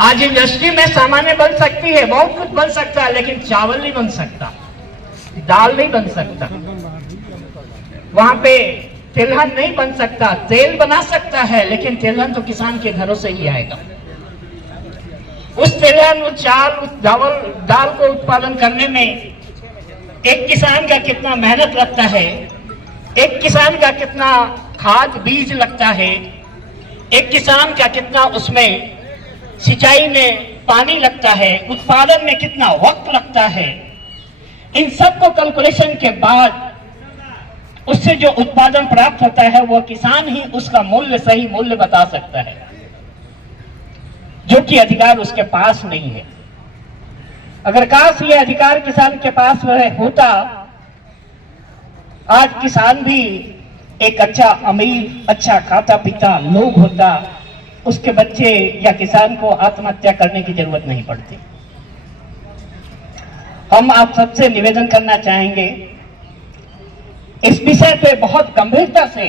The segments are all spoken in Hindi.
आज इंडस्ट्री में सामान्य बन सकती है, बहुत कुछ बन सकता है, लेकिन चावल नहीं बन सकता, दाल नहीं बन सकता, वहां पे तिलहन नहीं बन सकता। तेल बना सकता है, लेकिन तिलहन तो किसान के घरों से ही आएगा। उस तिलहन, उस चावल, उस दाल को उत्पादन करने में एक किसान का कितना मेहनत लगता है, एक किसान का कितना खाद बीज लगता है, एक किसान का कितना उसमें सिंचाई में पानी लगता है, उत्पादन में कितना वक्त लगता है, इन सब को कैलकुलेशन के बाद उससे जो उत्पादन प्राप्त होता है वो किसान ही उसका मूल्य, सही मूल्य बता सकता है, जो कि अधिकार उसके पास नहीं है। अगर काश ये अधिकार किसान के पास होता, आज किसान भी एक अच्छा अमीर, अच्छा खाता पीता लोग होता, उसके बच्चे या किसान को आत्महत्या करने की जरूरत नहीं पड़ती। हम आप सबसे निवेदन करना चाहेंगे, इस विषय पे बहुत गंभीरता से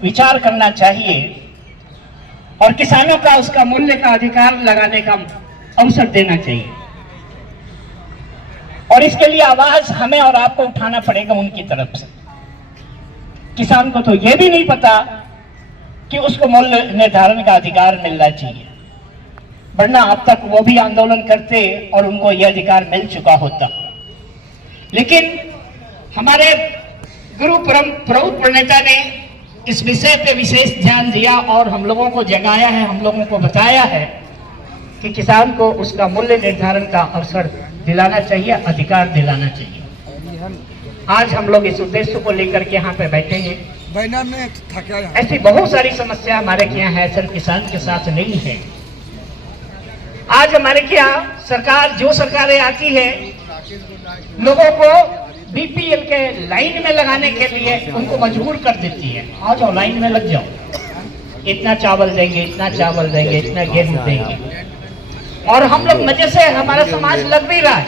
विचार करना चाहिए और किसानों का उसका मूल्य का अधिकार लगाने का अवसर देना चाहिए। और इसके लिए आवाज हमें और आपको उठाना पड़ेगा उनकी तरफ से। किसान को तो यह भी नहीं पता कि उसको मूल्य निर्धारण का अधिकार मिलना चाहिए, वरना अब तक वो भी आंदोलन करते और उनको यह अधिकार मिल चुका होता। लेकिन हमारे गुरु प्रभु प्रणेता ने इस विषय पे विशेष ध्यान दिया और हम लोगों को जगाया है, हम लोगों को बताया है कि किसान को उसका मूल्य निर्धारण का अवसर दिलाना चाहिए, अधिकार दिलाना चाहिए। आज हम लोग इस उद्देश्य को लेकर के यहाँ पे बैठे हैं। ऐसी बहुत सारी समस्या हमारे यहाँ है, सिर्फ किसान के साथ नहीं है। आज हमारे यहाँ सरकार, जो सरकारें आती है, लोगों को बीपीएल के लाइन में लगाने के लिए उनको मजबूर कर देती है। आ जाओ, लाइन में लग जाओ, इतना चावल देंगे, इतना चावल देंगे, इतना गेहूं देंगे। और हम लोग मजे से, हमारा समाज लग भी रहा है,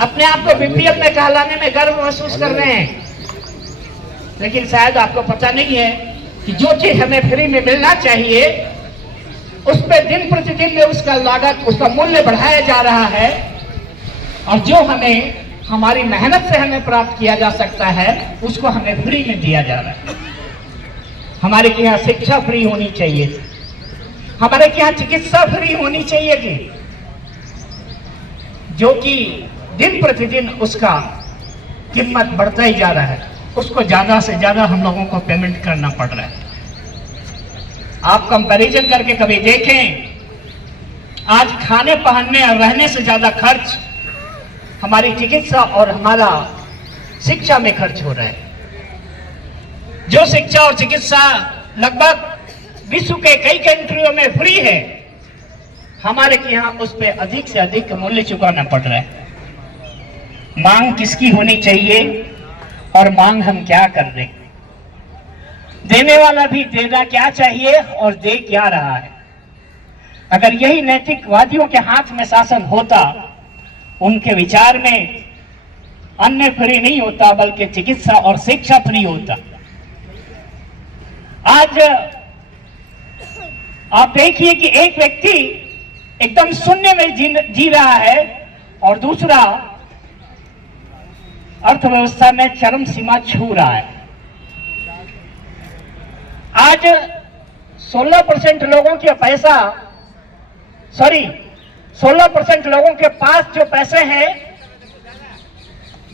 अपने आप को बीपीएल में कहलाने में गर्व महसूस कर रहे हैं। लेकिन शायद आपको पता नहीं है कि जो चीज हमें फ्री में मिलना चाहिए, उस पर दिन प्रतिदिन में उसका लागत, उसका मूल्य बढ़ाया जा रहा है। और जो हमें हमारी मेहनत से हमें प्राप्त किया जा सकता है, उसको हमें फ्री में दिया जा रहा है। हमारे यहाँ शिक्षा फ्री होनी चाहिए, हमारे यहाँ चिकित्सा फ्री होनी चाहिए थी, जो कि दिन प्रतिदिन उसका कीमत बढ़ता ही जा रहा है, उसको ज्यादा से ज्यादा हम लोगों को पेमेंट करना पड़ रहा है। आप कंपैरिजन करके कभी देखें, आज खाने पहनने और रहने से ज्यादा खर्च हमारी चिकित्सा और हमारा शिक्षा में खर्च हो रहा है। जो शिक्षा और चिकित्सा लगभग विश्व के कई कंट्रियों में फ्री है, हमारे यहाँ उस पर अधिक से अधिक मूल्य चुकाना पड़ रहा है। मांग किसकी होनी चाहिए और मांग हम क्या कर रहे हैं? देने वाला भी देना क्या चाहिए और दे क्या रहा है? अगर यही नैतिकवादियों के हाथ में शासन होता, उनके विचार में अन्न फ्री नहीं होता, बल्कि चिकित्सा और शिक्षा फ्री होता। आज आप देखिए कि एक व्यक्ति एकदम शून्य में जी रहा है और दूसरा अर्थव्यवस्था में चरम सीमा छू रहा है। आज 16% लोगों के 16% लोगों के पास जो पैसे हैं,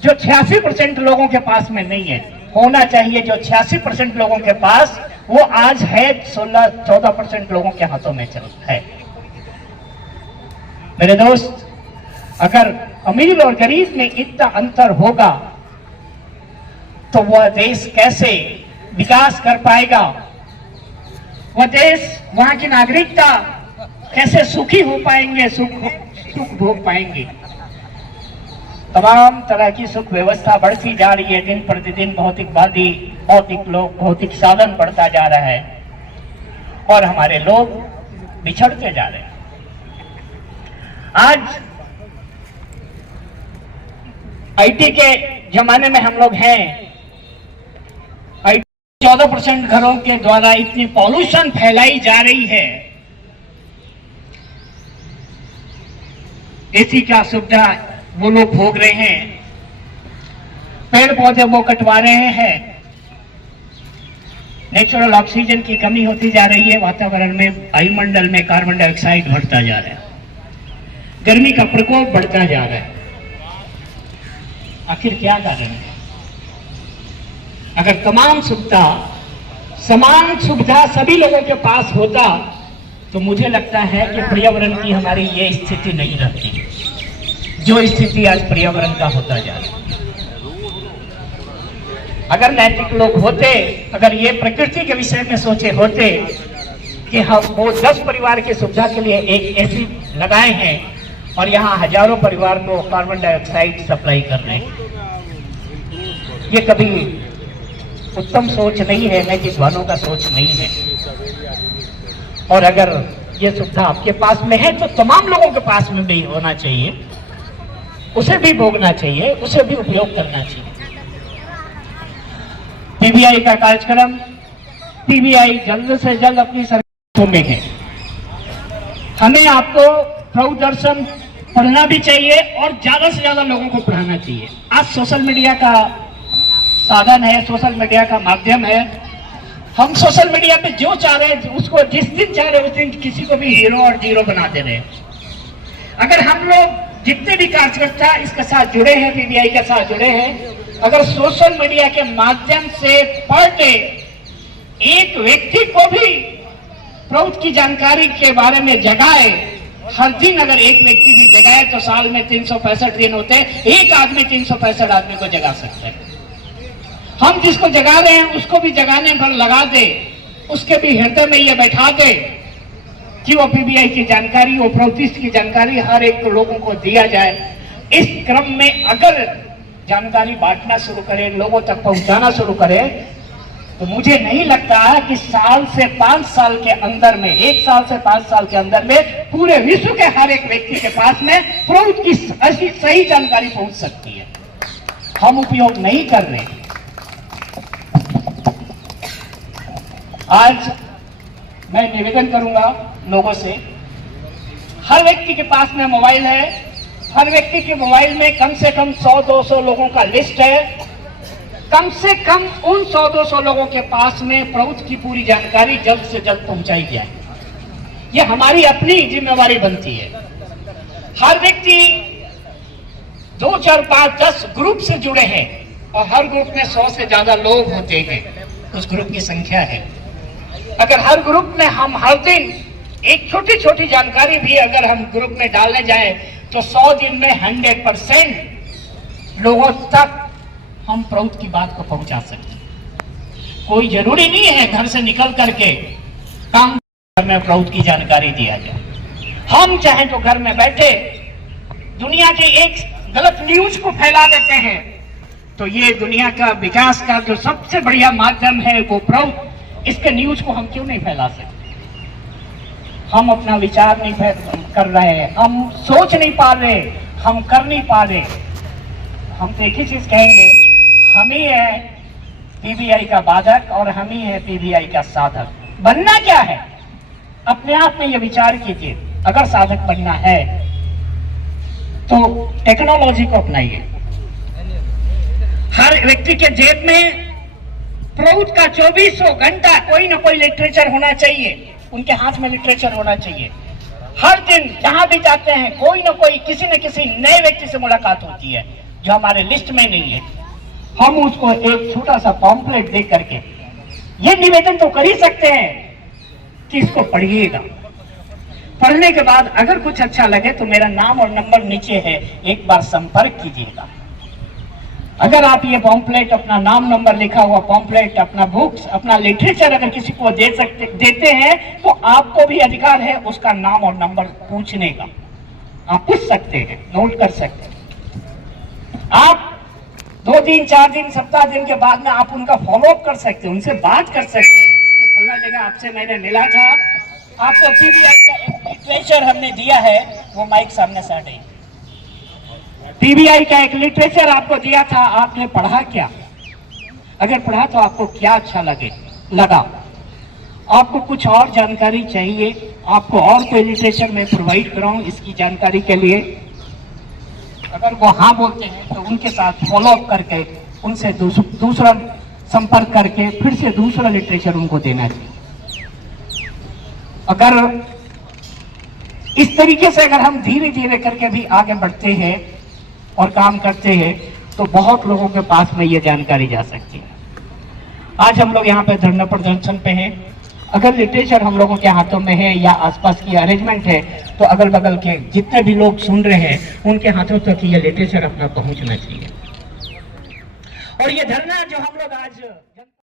जो 86% लोगों के पास में नहीं है, होना चाहिए जो 86% लोगों के पास, वो आज है 14% लोगों के हाथों में चल है। मेरे दोस्त, अगर अमीर और गरीब में इतना अंतर होगा तो वह देश कैसे विकास कर पाएगा? वह देश, वहां की नागरिकता कैसे सुखी हो पाएंगे, सुख भोग पाएंगे? तमाम तरह की सुख व्यवस्था बढ़ती जा रही है, दिन प्रतिदिन भौतिकवादी, भौतिक साधन बढ़ता जा रहा है और हमारे लोग बिछड़ते जा रहे हैं। आज आईटी के जमाने में हम लोग हैं। 14% घरों के द्वारा इतनी पॉल्यूशन फैलाई जा रही है एसी का सुविधा वो लोग भोग रहे हैं, पेड़ पौधे वो कटवा रहे हैं, नेचुरल ऑक्सीजन की कमी होती जा रही है, वातावरण में वायुमंडल में कार्बन डाइऑक्साइड बढ़ता जा रहा है, गर्मी का प्रकोप बढ़ता जा रहा है। आखिर क्या कारण है? अगर तमाम सुविधा, समान सुविधा सभी लोगों के पास होता तो मुझे लगता है कि पर्यावरण की हमारी ये स्थिति नहीं रहती, जो स्थिति आज पर्यावरण का होता जा रहा है। अगर नैतिक लोग होते, अगर ये प्रकृति के विषय में सोचे होते कि हम वो 10 परिवार की सुविधा के लिए एक एसी लगाए हैं और यहाँ हजारों परिवार को कार्बन डाइऑक्साइड सप्लाई कर रहे हैं, ये कभी उत्तम सोच नहीं है, नैतिकवानों का सोच नहीं है। और अगर ये सुविधा आपके पास में है तो तमाम लोगों के पास में भी होना चाहिए, उसे भी भोगना चाहिए, उसे भी उपयोग करना चाहिए। पीबीआई का कार्यक्रम, पीबीआई जल्द से जल्द अपनी सरकार में है। हमें आपको प्रभु दर्शन पढ़ना भी चाहिए और ज्यादा से ज्यादा लोगों को पढ़ाना चाहिए। आज सोशल मीडिया का साधन है, सोशल मीडिया का माध्यम है। हम सोशल मीडिया पे जो चाह रहे हैं, उसको जिस दिन चाह रहे हैं उस दिन किसी को भी हीरो और जीरो बना दे रहे हैं। अगर हम लोग जितने भी कार्यकर्ता इसके साथ जुड़े हैं, पीबीआई के साथ जुड़े हैं, अगर सोशल मीडिया के माध्यम से पर डे एक व्यक्ति को भी प्रभु की जानकारी के बारे में जगाए, हर दिन अगर एक व्यक्ति भी जगाए तो साल में 365 दिन होते हैं, एक आदमी 365 आदमी को जगा सकता है। हम जिसको जगा रहे हैं उसको भी जगाने पर लगा दे, उसके भी हृदय में ये बैठा दे कि वो पीबीआई की जानकारी, वो प्रभु की जानकारी हर एक लोगों को दिया जाए। इस क्रम में अगर जानकारी बांटना शुरू करें, लोगों तक पहुंचाना शुरू करें, तो मुझे नहीं लगता है कि साल से 5 साल के अंदर में, 1 साल से 5 साल के अंदर में पूरे विश्व के हर एक व्यक्ति के पास में प्रभु की सही जानकारी पहुंच सकती है। हम उपयोग नहीं कर रहे। आज मैं निवेदन करूंगा लोगों से, हर व्यक्ति के पास में मोबाइल है, हर व्यक्ति के मोबाइल में कम से कम 100-200 लोगों का लिस्ट है। कम से कम उन 100-200 लोगों के पास में प्रभु की पूरी जानकारी जल्द से जल्द पहुंचाई जाए। ये हमारी अपनी जिम्मेवारी बनती है। हर व्यक्ति 2, 4, 5, 10 ग्रुप से जुड़े हैं और हर ग्रुप में 100 से ज्यादा लोग होते हैं, उस ग्रुप की संख्या है। अगर हर ग्रुप में हम हर दिन एक छोटी छोटी जानकारी भी अगर हम ग्रुप में डालने जाएं तो 100 दिन में 100% लोगों तक हम प्रभु की बात को पहुंचा सकते हैं। कोई जरूरी नहीं है घर से निकल करके काम में प्रभु की जानकारी दिया जाए। हम चाहे तो घर में बैठे दुनिया के एक गलत न्यूज को फैला देते हैं, तो ये दुनिया का विकास का जो सबसे बढ़िया माध्यम है वो प्रभु, इसके न्यूज को हम क्यों नहीं फैला सकते? हम अपना विचार नहीं कर रहे हैं, हम सोच नहीं पा रहे, हम कर नहीं पा रहे। हम तो एक ही चीज कहेंगे, हम ही है पीबीआई का बाधक और हम ही है पीबीआई का साधक। बनना क्या है? अपने आप में ये विचार कीजिए। अगर साधक बनना है तो टेक्नोलॉजी को अपनाइए। हर व्यक्ति के जेब में प्रभु का 2400 घंटा कोई ना कोई लिटरेचर होना चाहिए, उनके हाथ में लिटरेचर होना चाहिए। हर दिन जहां भी जाते हैं कोई ना कोई किसी न किसी नए व्यक्ति से मुलाकात होती है जो हमारे लिस्ट में नहीं है। हम उसको एक छोटा सा पॉम्पलेट दे करके ये निवेदन तो कर ही सकते हैं कि इसको पढ़िएगा। पढ़ने के बाद अगर कुछ अच्छा लगे तो मेरा नाम और नंबर नीचे है, एक बार संपर्क कीजिएगा। अगर आप ये पॉम्पलेट, अपना नाम नंबर लिखा हुआ पॉम्पलेट, अपना बुक्स, अपना लिटरेचर अगर किसी को देते हैं तो आपको भी अधिकार है उसका नाम और नंबर पूछने का। आप पूछ सकते हैं, नोट कर सकते हैं। आप 2 दिन, 4 दिन, सप्ताह दिन के बाद में आप उनका फॉलोअप कर सकते हैं, उनसे बात कर सकते हैं कि फला जगह आपसे मैंने मिला था, आपको पीबीआई का एक लिटरेचर हमने दिया है, वो माइक सामने से हटे। पीबीआई का एक लिटरेचर आपको दिया था, आपने पढ़ा क्या? अगर पढ़ा तो आपको क्या अच्छा लगा? आपको कुछ और जानकारी चाहिए, आपको और कोई लिटरेचर मैं प्रोवाइड कराऊं इसकी जानकारी के लिए, अगर वो हाँ बोलते हैं तो उनके साथ फॉलो अप करके उनसे दूसरा संपर्क करके फिर से दूसरा लिटरेचर उनको देना चाहिए। अगर इस तरीके से अगर हम धीरे धीरे करके भी आगे बढ़ते हैं और काम करते हैं तो बहुत लोगों के पास में ये जानकारी जा सकती है। आज हम लोग यहाँ पे धरना प्रदर्शन पे हैं। अगर लिटरेचर हम लोगों के हाथों में है या आसपास की अरेंजमेंट है तो अगल बगल के जितने भी लोग सुन रहे हैं उनके हाथों तक ये लिटरेचर अपना पहुंचना चाहिए। और ये धरना